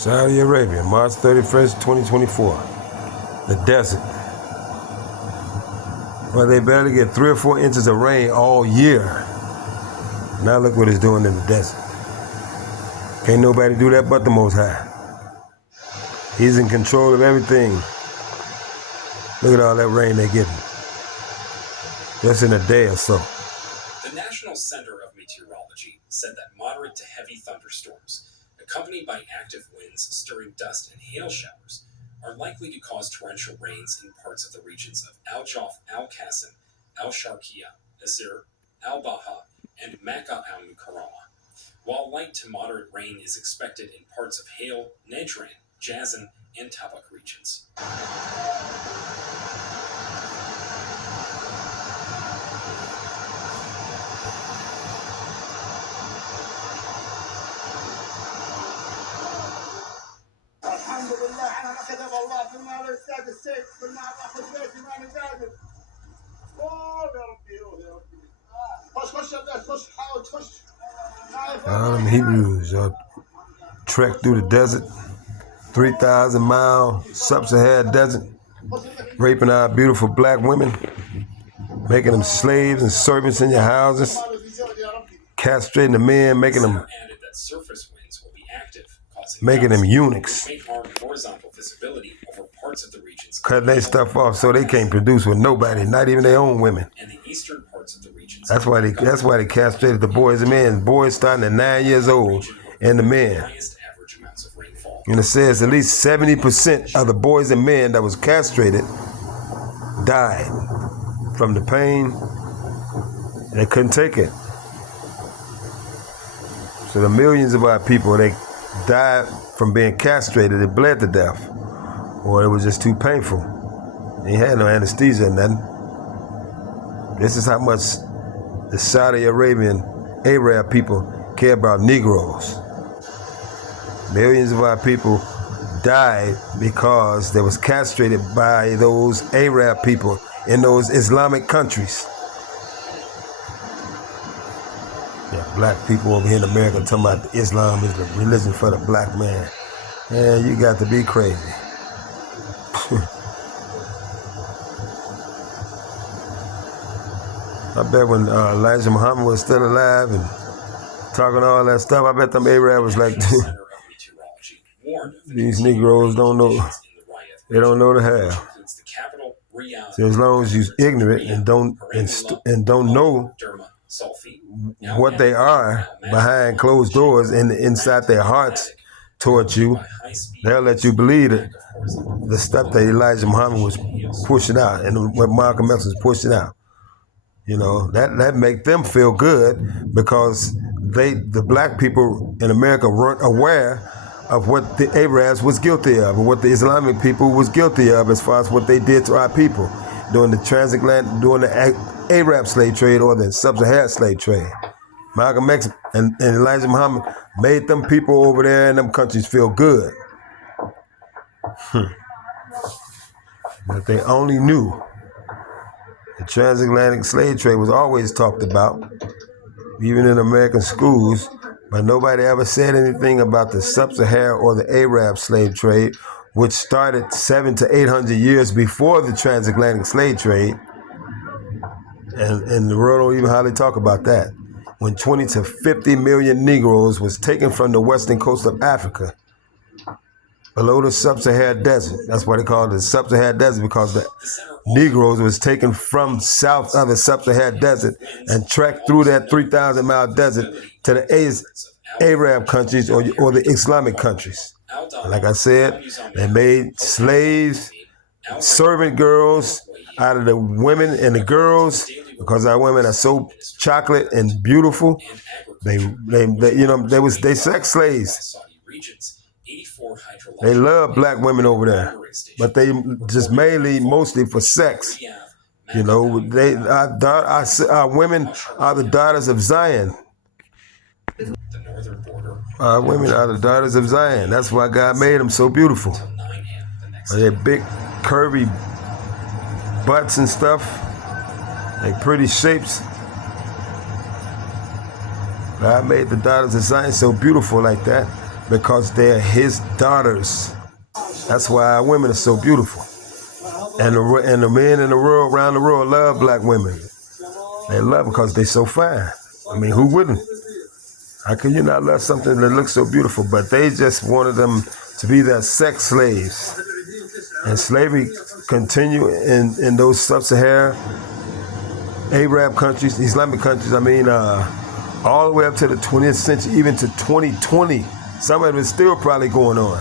Saudi Arabia, March 31st, 2024. The desert. Well, they barely get 3 or 4 inches of rain all year. Now look what it's doing in the desert. Can't nobody do that but the Most High. He's in control of everything. Look at all that rain they're getting. Just in a day or so. The National Center of Meteorology said that moderate to heavy thunderstorms, accompanied by active winds stirring dust and hail showers, are likely to cause torrential rains in parts of the regions of Al-Jawf, Al-Qasim, Al-Sharqiya, Azir, Al-Baha, and Makkah al-Mukarramah, while light to moderate rain is expected in parts of Hale, Najran, Jazan, and Tabuk regions. Hebrews trek through the desert, 3,000-mile Sub Sahara desert, raping our beautiful black women, making them slaves and servants in your houses, castrating the men, making them eunuchs, cutting their stuff off so they can't produce with nobody, not even their own women. That's why they castrated the boys and men. Boys starting at 9 years old, and the men. And it says at least 70% of the boys and men that was castrated died from the pain. They couldn't take it. So the millions of our people, they died from being castrated. They bled to death, or it was just too painful. They had no anesthesia or nothing. This is how much the Saudi Arabian Arab people care about Negroes. Millions of our people died because they was castrated by those Arab people in those Islamic countries. Yeah, black people over here in America talking about Islam is the religion for the black man. Man, you got to be crazy. I bet when Elijah Muhammad was still alive and talking all that stuff, I bet them Arab was like, these Negroes don't know, they don't know the half. So as long as you're ignorant and don't know what they are behind closed doors and inside their hearts towards you, they'll let you believe it. The stuff that Elijah Muhammad was pushing out and what Malcolm X was pushing out. You know, that make them feel good because the black people in America weren't aware of what the Arabs was guilty of and what the Islamic people was guilty of as far as what they did to our people during the Arab slave trade or the Sub-Saharan slave trade. Malcolm X and Elijah Muhammad made them people over there in them countries feel good. But they only knew the transatlantic slave trade was always talked about, even in American schools, but nobody ever said anything about the Sub-Sahara or the Arab slave trade, which started 700 to 800 years before the transatlantic slave trade. And the world don't even hardly talk about that. When 20 to 50 million Negroes was taken from the western coast of Africa, below the Sub-Saharan desert. That's why they call it the Sub-Saharan desert, because the Negroes was taken from south of the Sub-Saharan desert and trekked through that 3,000-mile desert to the Arab countries or the Islamic countries. And like I said, they made slaves, servant girls out of the women and the girls, because our women are so chocolate and beautiful. They sex slaves. They love black women over there, but they just mostly for sex. You know, our women are the daughters of Zion. Our women are the daughters of Zion. That's why God made them so beautiful. Their big, curvy butts and stuff, they pretty shapes. God made the daughters of Zion so beautiful like that. because they're his daughters. That's why our women are so beautiful. And the men in the world, around the world, love black women. They love them because they're so fine. I mean, who wouldn't? How can you not love something that looks so beautiful? But they just wanted them to be their sex slaves. And slavery continue in those Sub Sahara, Arab countries, Islamic countries, all the way up to the 20th century, even to 2020. Some of it is still probably going on.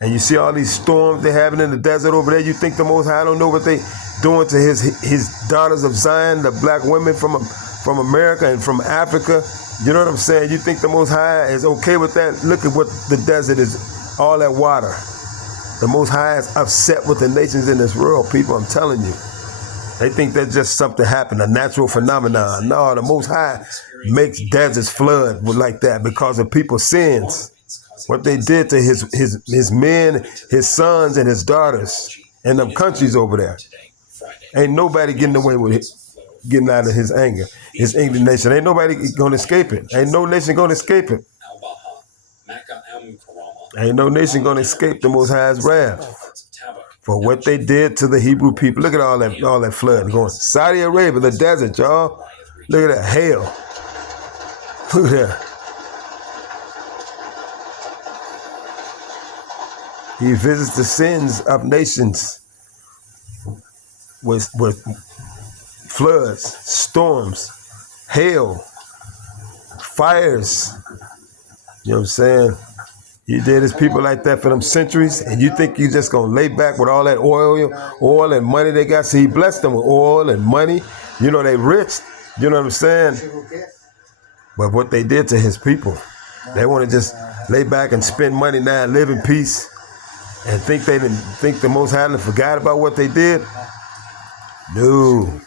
And you see all these storms they're having in the desert over there. You think the Most High don't know what they doing to his daughters of Zion, the black women from America and from Africa? You know what I'm saying? You think the Most High is okay with that? Look at what the desert is, all that water. The Most High is upset with the nations in this world, people, I'm telling you. They think that's just something happened, a natural phenomenon. No, the Most High makes deserts flood like that because of people's sins. What they did to his men, his sons, and his daughters in them countries over there. Ain't nobody getting away with it, getting out of his anger, his indignation. Ain't nobody going to escape it. Ain't no nation going to escape it. Ain't no nation going to escape the Most High's wrath for what they did to the Hebrew people. Look at all that flood going. Saudi Arabia, the desert, y'all. Look at that hail. Look at that. He visits the sins of nations with floods, storms, hail, fires. You know what I'm saying? He did his people like that for them centuries, and you think you just gonna lay back with all that oil and money they got? See, he blessed them with oil and money. You know, they rich. You know what I'm saying? But what they did to his people, they want to just lay back and spend money now and live in peace and think the Most High forgot about what they did? No.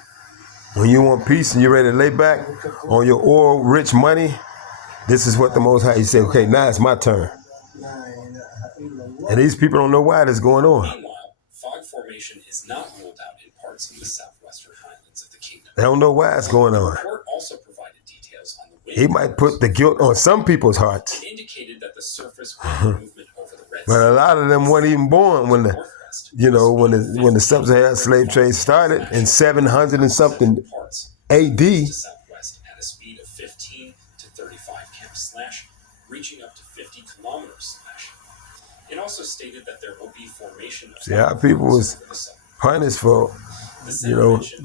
When you want peace and you're ready to lay back on your oil-rich money, this is what the Most High, he said, okay, now it's my turn. And these people don't know why this is going on. Meanwhile, fog formation is not ruled out in parts of the southwestern highlands of the kingdom. They don't know why it's going on. The report also provided details on the wind. He might put the guilt on some people's hearts. It indicated that the surface wind movement over the Red Sea. But a lot of them weren't even born when the Sub Sahara slave trade started in 700 and something AD. To southwest at a speed of 15 to 35 km/h, reaching up to 50 km/h. It also stated that there will be formation of... See, our people was punished for,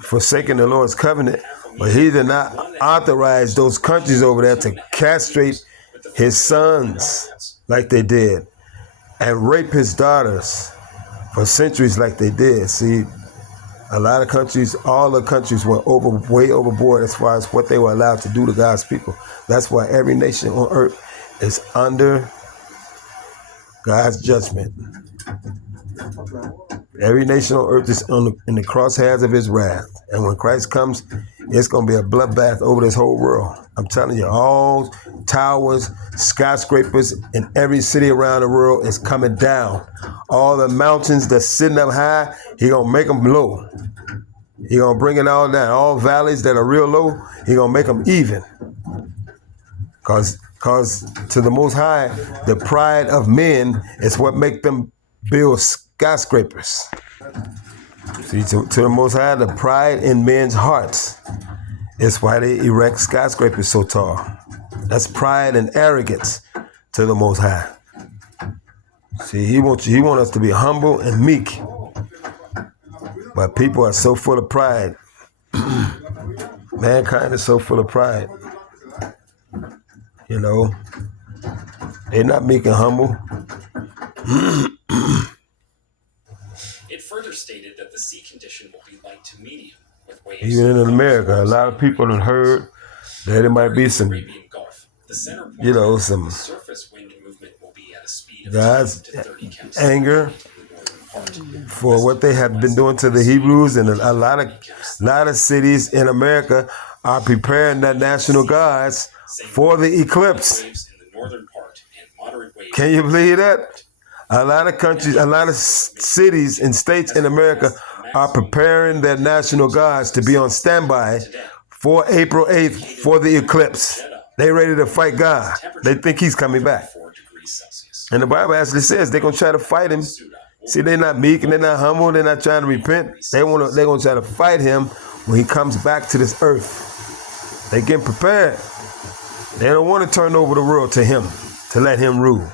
forsaking the Lord's covenant, but he did not authorize those countries over there to castrate his sons like they did and rape his daughters for centuries like they did. See, a lot of countries, all the countries went way overboard as far as what they were allowed to do to God's people. That's why every nation on earth is under God's judgment. Every nation on earth is in the crosshairs of his wrath. And when Christ comes, it's going to be a bloodbath over this whole world. I'm telling you, all towers, skyscrapers in every city around the world is coming down. All the mountains that's sitting up high, he going to make them low. He going to bring it all down. All valleys that are real low, he going to make them even. Because to the Most High, the pride of men is what make them build skyscrapers. See, to the Most High, the pride in men's hearts is why they erect skyscrapers so tall. That's pride and arrogance to the Most High. See, he wants us to be humble and meek. But people are so full of pride. Mankind is so full of pride. You know, they're not meek and humble. It further stated that the sea condition will be light to medium, with waves. Even in America, a lot of people have heard that it might be some, some surface wind movement will be at a speed of God's anger for what they have been doing to the Hebrews, and a lot of cities in America are preparing their national guards for the eclipse. Can you believe that? A lot of countries, a lot of cities and states in America are preparing their national guards to be on standby for April 8th for the eclipse. They ready to fight God. They think he's coming back. And the Bible actually says they're gonna try to fight him. See, they're not meek and they're not humble. They're not trying to repent. They're gonna try to fight him when he comes back to this earth. They getting prepared. They don't want to turn over the world to him, to let him rule.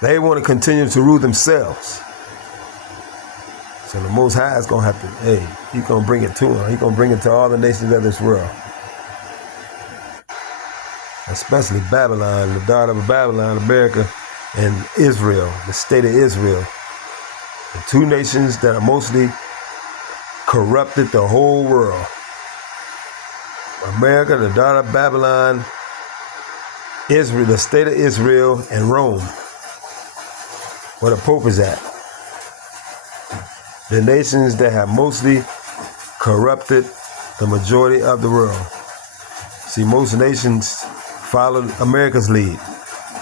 They want to continue to rule themselves. So the Most High is gonna have to, hey, he's gonna bring it to him. He's gonna bring it to all the nations of this world. Especially Babylon, the daughter of Babylon, America, and Israel, the state of Israel. The two nations that are mostly corrupted the whole world. America, the daughter of Babylon, Israel, the state of Israel, and Rome, where the Pope is at. The nations that have mostly corrupted the majority of the world. See, most nations follow America's lead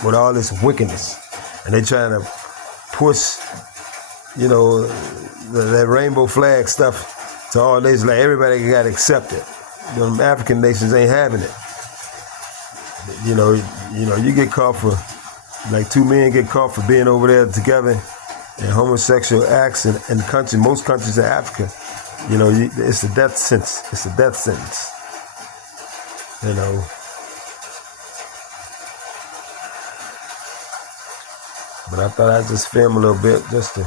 with all this wickedness. And they trying to push, that rainbow flag stuff to all nations. Like everybody got to accept it. The African nations ain't having it. You get caught for, like two men get caught for being over there together in homosexual acts in most countries in Africa. It's the death sentence. It's the death sentence. But I thought I'd just film a little bit just to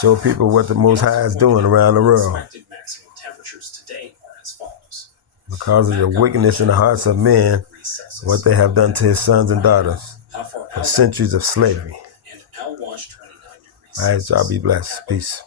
show people what the Most High is doing around the world. Maximum temperatures today are as follows. Because of the wickedness in the hearts of men, what they have done to his sons and daughters for centuries of slavery. All right, y'all be blessed. Peace.